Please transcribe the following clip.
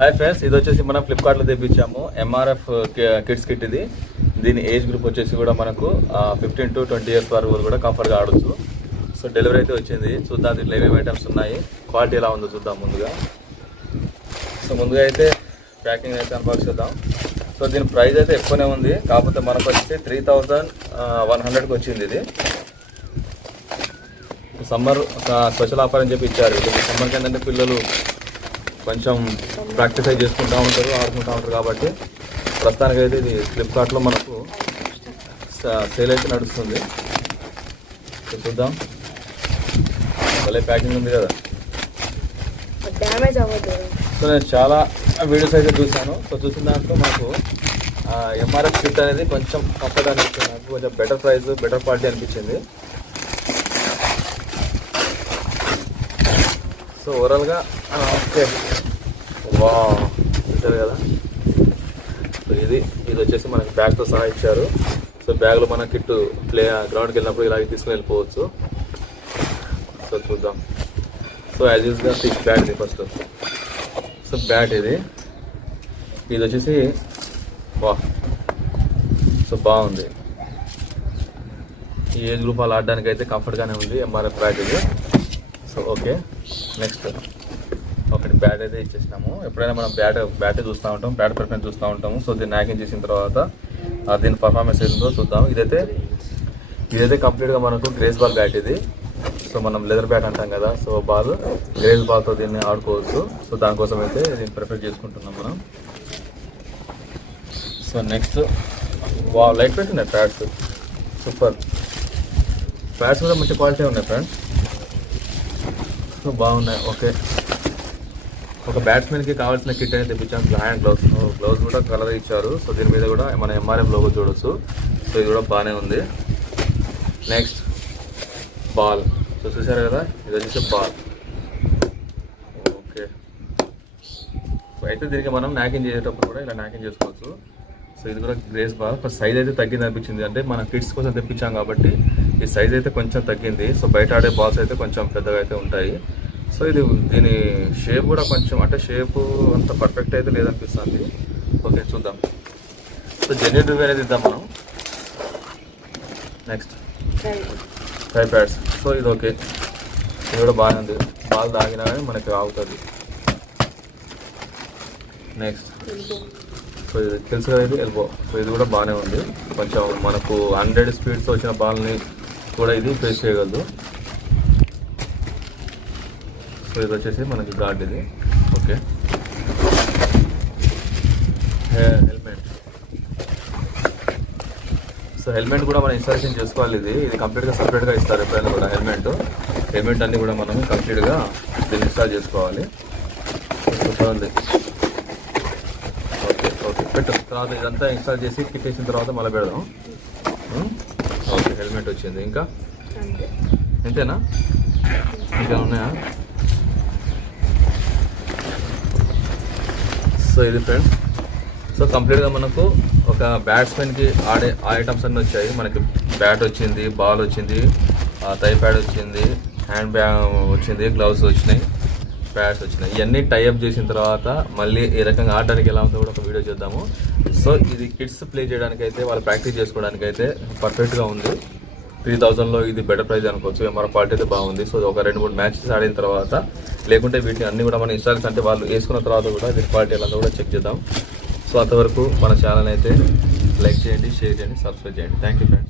Hi friends, ఇది వచ్చేసి మనం ఫ్లిప్కార్ట్లో తెప్పించాము. ఎంఆర్ఎఫ్ కిడ్స్ కిట్ ఇది. దీని ఏజ్ గ్రూప్ వచ్చేసి కూడా మనకు 15 to 20 years వరకు కూడా కంఫర్ట్గా ఆడొచ్చు. సో డెలివరీ అయితే వచ్చింది. చూద్దాం దీంట్లో ఏమేమి ఐటమ్స్ ఉన్నాయి, క్వాలిటీ ఎలా ఉందో చూద్దాం ముందుగా. సో ముందుగా అయితే ప్యాకింగ్ అయితే అన్బాక్స్ చేద్దాం. సో దీని ప్రైస్ అయితే ఎక్కువనే ఉంది, కాకపోతే మనకు వచ్చి 3100కి వచ్చింది. ఇది సమ్మర్ స్పెషల్ ఆఫర్ అని చెప్పి ఇచ్చారు. ఇది సమ్మర్కి ఏంటంటే పిల్లలు కొంచెం ప్రాక్టీస్ అయితే చేసుకుంటూ ఉంటారు, ఆడుకుంటూ ఉంటారు. కాబట్టి ప్రస్తుతానికి అయితే ఇది ఫ్లిప్కార్ట్లో మనకు సేల్ అయితే నడుస్తుంది. చూద్దాం. భలే ప్యాకింగ్ ఉంది కదా. సో నేను చాలా వీడియోస్ అయితే చూసాను. సో చూసిన దాంట్లో మనకు ఎంఆర్ఎఫ్ కిట్ అనేది కొంచెం కంఫర్ట్ అనిపించింది, నాకు కొంచెం బెటర్ ప్రైస్, బెటర్ క్వాలిటీ అనిపించింది. సో ఓవరాల్గా ఓకే, వా చూసారు కదా. సో ఇది వచ్చేసి మనకి బ్యాగ్తో సహా ఇచ్చారు. సో బ్యాగ్లో మన కిట్ గ్రౌండ్కి వెళ్ళినప్పుడు ఇలాగే తీసుకుని వెళ్ళిపోవచ్చు. సో చూద్దాం. సో యాజ్ యూజ్గా 6 బ్యాట్ ఇది ఫస్ట్. సో బ్యాట్ ఇది వచ్చేసి వా, సో బాగుంది. ఈ ఏజ్ గ్రూప్ వాళ్ళు ఆడడానికి అయితే కంఫర్ట్గానే ఉంది ఎంఆర్ఎఫ్ బ్యాట్ ఇది. సో ఓకే, నెక్స్ట్ ఒకటి బ్యాట్ అయితే ఇచ్చేసినాము. ఎప్పుడైనా మనం బ్యాటే చూస్తూ ఉంటాం, బ్యాట్ ప్రిఫరెన్స్ చూస్తూ ఉంటాము. సో దీన్ని హ్యాకింగ్ చేసిన తర్వాత దీని పర్ఫార్మెన్స్ ఏంటో చూద్దాం. ఇదైతే కంప్లీట్గా మనకు గ్రేస్ బాల్ బ్యాట్ ఇది. సో మనం లెదర్ బ్యాట్ అంటాం కదా, సో బాల్ గ్రేస్ బాల్తో దీన్ని ఆడుకోవచ్చు. సో దానికోసం అయితే దీన్ని ప్రిఫర్ చేసుకుంటున్నాం మనం. సో నెక్స్ట్ వా, లైట్ వెయిట్ ఉన్నాయి ప్యాడ్స్, సూపర్. ప్యాడ్స్ కూడా మంచి క్వాలిటీ ఉన్నాయి ఫ్రెండ్స్. సో బాగున్నాయి. ఓకే, ఒక బ్యాట్స్మెన్కి కావాల్సిన కిట్ అనేది తెప్పించాం. హ్యాండ్ గ్లౌస్ కూడా కలర్ ఇచ్చారు. సో దీని మీద కూడా మన ఎంఆర్ఎఫ్ లోగో చూడొచ్చు. సో ఇది కూడా బాగానే ఉంది. Next ball. సో చూసారు కదా, ఇది వచ్చేసి బాల్. ఓకే, అయితే దీనికి మనం నాకింగ్ చేసేటప్పుడు కూడా ఇలా నాకింగ్ చేసుకోవచ్చు. సో ఇది కూడా గ్రేస్ బాల్. ఫస్ట్ సైజ్ అయితే తగ్గింది అనిపించింది, అంటే మన కిడ్స్ కోసం తెప్పించాం కాబట్టి ఈ సైజ్ అయితే కొంచెం తగ్గింది. సో బయట ఆడే బాల్స్ అయితే కొంచెం పెద్దగా అయితే ఉంటాయి. సో దీని షేప్ కూడా కొంచెం, అంటే షేప్ అంత పర్ఫెక్ట్ అయితే లేదనిపిస్తుంది. ఓకే చూద్దాం. సో జెన్యూన్ రివ్యూ అనేది ఇద్దాం మనం. Next 5 pads. సో ఇది ఓకే, ఇది కూడా బాగానే ఉంది. బాల్ తాగినా కానీ మనకి ఆగుతుంది. నెక్స్ట్ సో ఇది తెలుసు కదా, ఇది ఎల్బో. సో ఇది కూడా బాగానే ఉంది. కొంచెం మనకు 100 స్పీడ్స్ వచ్చిన బాల్ని కూడా ఇది ఫేస్ చేయగలదు. సో ఇది వచ్చేసి మనకి గార్డ్ ఇది. Okay, helmet. సో హెల్మెట్ కూడా మనం ఇన్స్టాలేషన్ చేసుకోవాలి. ఇది కంప్లీట్గా సపరేట్గా ఇస్తారు ఎప్పుడైనా కూడా. హెల్మెట్ అన్నీ కూడా మనం కంప్లీట్గా దీన్ని ఇన్స్టాల్ చేసుకోవాలి. సూపర్ ఉంది. ఓకే పెట్టు. తర్వాత ఇదంతా ఇన్స్టాల్ చేసి కిట్ వేసిన తర్వాత మళ్ళీ పెడదాం. ఓకే, హెల్మెట్ వచ్చింది. ఇంకా అంతేనా, ఇంకా ఉన్నాయా? సో ఇది ఫ్రెండ్స్. సో కంప్లీట్గా మనకు ఒక బ్యాట్స్మెన్కి ఆడే ఐటమ్స్ అన్నీ వచ్చాయి. మనకి బ్యాట్ వచ్చింది, బాల్ వచ్చింది, థై ప్యాడ్ వచ్చింది, హ్యాండ్ బ్యాగ్ వచ్చింది, గ్లౌస్ వచ్చినాయి, ప్యాడ్స్ వచ్చినాయి. ఇవన్నీ టైఅప్ చేసిన తర్వాత మళ్ళీ ఏ రకంగా ఆడడానికి ఎలా ఉందో కూడా ఒక వీడియో చేద్దాము. సో ఇది కిడ్స్ ప్లే చేయడానికి అయితే, వాళ్ళు ప్రాక్టీస్ చేసుకోవడానికి అయితే పర్ఫెక్ట్గా ఉంది. 3000లో ఇది బెటర్ ప్రైస్ అనుకోవచ్చు. ఎంఆర్ఎఫ్ క్వాలిటీ అయితే బాగుంది. సో ఒక 2-3 మ్యాచెస్ ఆడిన తర్వాత, లేకుంటే వీటిని అన్ని కూడా మనం ఇన్స్టాల్స్ అంటే వాళ్ళు వేసుకున్న తర్వాత కూడా దీని క్వాలిటీ ఎలా కూడా చెక్ చేద్దాం. సో అంతవరకు మన ఛానల్ అయితే లైక్ చేయండి, షేర్ చేయండి, సబ్స్క్రైబ్ చేయండి. Thank you friends.